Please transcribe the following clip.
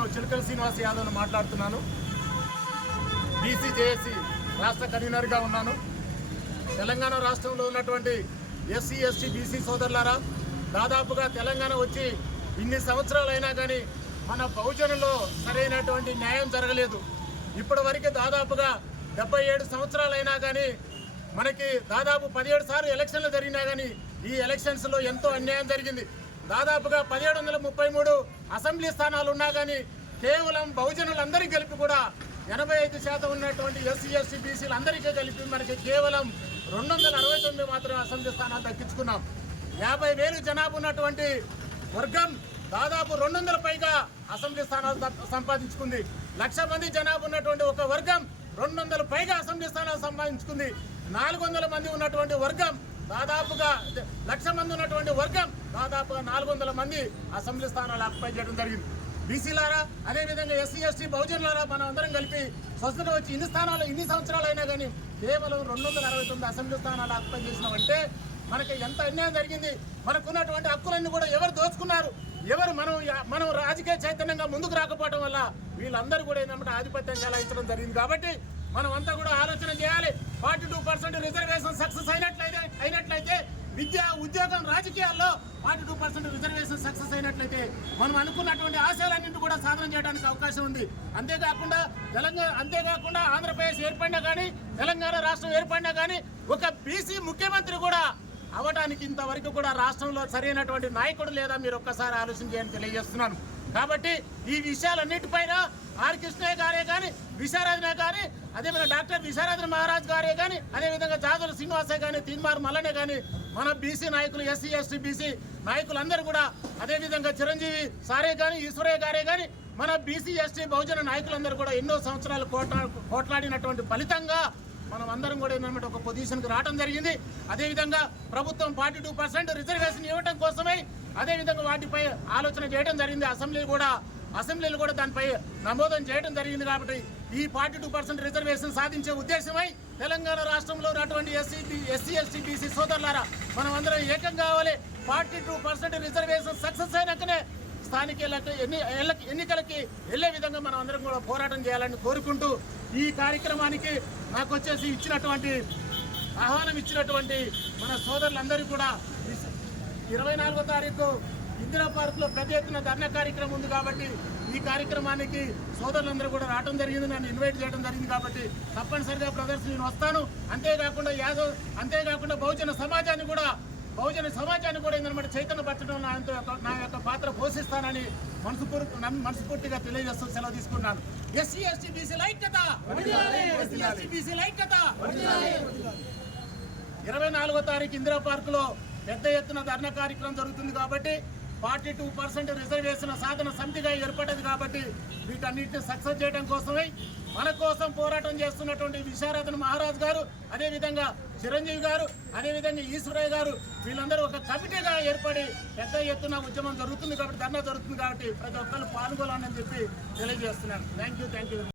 నేను చిలకల శ్రీనివాస్ యాదవ్ను మాట్లాడుతున్నాను. బీసీ రాష్ట్ర కన్వీనర్గా ఉన్నాను. తెలంగాణ రాష్ట్రంలో ఉన్నటువంటి ఎస్సీ ఎస్టీ బీసీ సోదరులారా దాదాపుగా తెలంగాణ వచ్చి ఇన్ని సంవత్సరాలైనా కానీ మన బహుజనులో సరైనటువంటి న్యాయం జరగలేదు. ఇప్పటి వరకు దాదాపుగా డెబ్బై ఏడు సంవత్సరాలైనా కానీ మనకి దాదాపు పదిహేడు సార్లు ఎలక్షన్లు జరిగినా కానీ ఈ ఎలక్షన్స్లో ఎంతో అన్యాయం జరిగింది. దాదాపుగా పదిహేడు వందల ముప్పై మూడు అసెంబ్లీ స్థానాలు ఉన్నా కానీ కేవలం బహుజనులందరికీ కలిపి కూడా ఎనభై ఐదు శాతం ఉన్నటువంటి ఎస్సీ ఎస్సీ బీసీలు అందరికీ కలిపి మనకి కేవలం రెండు వందల అరవై తొమ్మిది మాత్రం అసెంబ్లీ స్థానాలు దక్కించుకున్నాం. యాభై వేలు జనాభా ఉన్నటువంటి వర్గం దాదాపు రెండు వందల పైగా అసెంబ్లీ స్థానాలు సంపాదించుకుంది. లక్ష మంది జనాభా ఉన్నటువంటి ఒక వర్గం రెండు వందల పైగా అసెంబ్లీ స్థానాలు సంపాదించుకుంది. నాలుగు వందల మంది ఉన్నటువంటి వర్గం దాదాపుగా లక్ష మంది ఉన్నటువంటి వర్గం దాదాపుగా నాలుగు వందల మంది అసెంబ్లీ స్థానాలు ఆక్యుపై చేయడం జరిగింది. బీసీలారా అదేవిధంగా ఎస్సీ ఎస్టీ బహుజనులారా మనం అందరం కలిపి స్వస్థత వచ్చి ఇన్ని స్థానాలు ఇన్ని సంవత్సరాలు అయినా కానీ కేవలం రెండు వందల అరవై తొమ్మిది అసెంబ్లీ స్థానాలు ఆక్యుపై చేసినామంటే మనకి ఎంత అన్యాయం జరిగింది. మనకున్నటువంటి హక్కులన్నీ కూడా ఎవరు దోచుకున్నారు? ఎవరు మనం మనం రాజకీయ చైతన్యంగా ముందుకు రాకపోవడం వల్ల వీళ్ళందరూ కూడా ఏంటంటే ఆధిపత్యం చెలాయించడం జరిగింది. కాబట్టి మనం అంతా కూడా ఆలోచన చేయాలి. Forty two percent reservation success అయినట్లయితే అయినట్లయితే విద్య ఉద్యోగం రాజకీయాల్లో forty two percent reservation success అయినట్లయితే మనం అనుకున్నటువంటి ఆశయాలన్నింటి కూడా సాధన చేయడానికి అవకాశం ఉంది. అంతేకాకుండా తెలంగాణ అంతేకాకుండా ఆంధ్రప్రదేశ్ ఏర్పడినా కానీ తెలంగాణ రాష్ట్రం ఏర్పడినా కానీ ఒక బీసీ ముఖ్యమంత్రి కూడా అవడానికి ఇంతవరకు కూడా రాష్ట్రంలో సరైనటువంటి నాయకుడు లేదా మీరు ఒక్కసారి ఆలోచన చేయని తెలియజేస్తున్నాను. కాబట్టి ఈ విషయాలన్నిటిపైన గారే కానీ విశారాజనే కానీ అదేవిధంగా డాక్టర్ విశారాజన మహారాజ్ గారే కానీ అదేవిధంగా జాదుల శ్రీనివాసే కానీ తీన్మార్ మల్లనే కానీ మన బీసీ నాయకులు ఎస్సీ ఎస్టీ బీసీ నాయకులందరూ కూడా అదేవిధంగా చిరంజీవి సారే కానీ ఈశ్వరయ్య గారే కానీ మన బీసీ ఎస్టీ బహుజన నాయకులందరూ కూడా ఎన్నో సంవత్సరాలు కోట్లా కోట్లాడినటువంటి ఫలితంగా మనం అందరం కూడా ఏంటంటే ఒక పొజిషన్కి రావడం జరిగింది. అదేవిధంగా ప్రభుత్వం ఫార్టీ టూ పర్సెంట్ రిజర్వేషన్ ఇవ్వడం కోసమే అదేవిధంగా వాటిపై ఆలోచన చేయడం జరిగింది. అసెంబ్లీ కూడా అసెంబ్లీలు కూడా దానిపై నమోదం చేయడం జరిగింది కాబట్టి ఈ ఫార్టీ టూ పర్సెంట్ రిజర్వేషన్ సాధించే ఉద్దేశమై తెలంగాణ రాష్ట్రంలో ఉన్నటువంటి ఎస్సీ ఎస్సీ ఎస్టీ బీసీ సోదరులారా మనం అందరం ఏకం కావాలి. Forty two percent reservation success అయినాకనే స్థానిక ఎన్ని ఎన్నికలకి వెళ్ళే విధంగా మనం అందరం కూడా పోరాటం చేయాలని కోరుకుంటూ ఈ కార్యక్రమానికి నాకు వచ్చేసి ఇచ్చినటువంటి ఆహ్వానం ఇచ్చినటువంటి మన సోదరులందరూ కూడా ఇరవై నాలుగో తారీఖు ఇందిరా పార్క్లో పెద్ద ఎత్తున ధర్నా కార్యక్రమం ఉంది కాబట్టి ఈ కార్యక్రమానికి సోదరులందరూ కూడా రావడం జరిగింది. నన్ను ఇన్వైట్ చేయడం జరిగింది కాబట్టి తప్పనిసరిగా బ్రదర్స్ నేను వస్తాను. అంతేకాకుండా యాదవ్ అంతేకాకుండా బహుజన సమాజాన్ని కూడా బహుజన సమాజాన్ని కూడా ఏంటన్నమాట చైతన్య నా నా యొక్క పాత్ర పోషిస్తానని మనసుపూర్ మనస్ఫూర్తిగా తెలియజేస్తూ సెలవు తీసుకున్నాను. ఎస్సీ ఎస్టీ బీసీ ఐక్యత ఎస్సీ ఎస్టీ బీసీ ఐక్యత ఇరవై నాలుగో తారీఖు ఇందిరా పార్క్లో పెద్ద ఎత్తున ధర్నా కార్యక్రమం జరుగుతుంది కాబట్టి ఫార్టీ టూ పర్సెంట్ రిజర్వేషన్ సాధన సమితిగా ఏర్పడ్డది కాబట్టి వీటన్నిటిని సక్సెస్ చేయడం కోసమే మన కోసం పోరాటం చేస్తున్నటువంటి విశారదన్ మహారాజ్ గారు అదేవిధంగా చిరంజీవి గారు అదేవిధంగా ఈశ్వరయ్య గారు వీళ్ళందరూ ఒక కమిటీగా ఏర్పడి పెద్ద ఎత్తున ఉద్యమం జరుగుతుంది కాబట్టి ధర్నా జరుగుతుంది కాబట్టి ప్రతి ఒక్కరు పాల్గొనాలని చెప్పి తెలియజేస్తున్నాను. Thank you thank you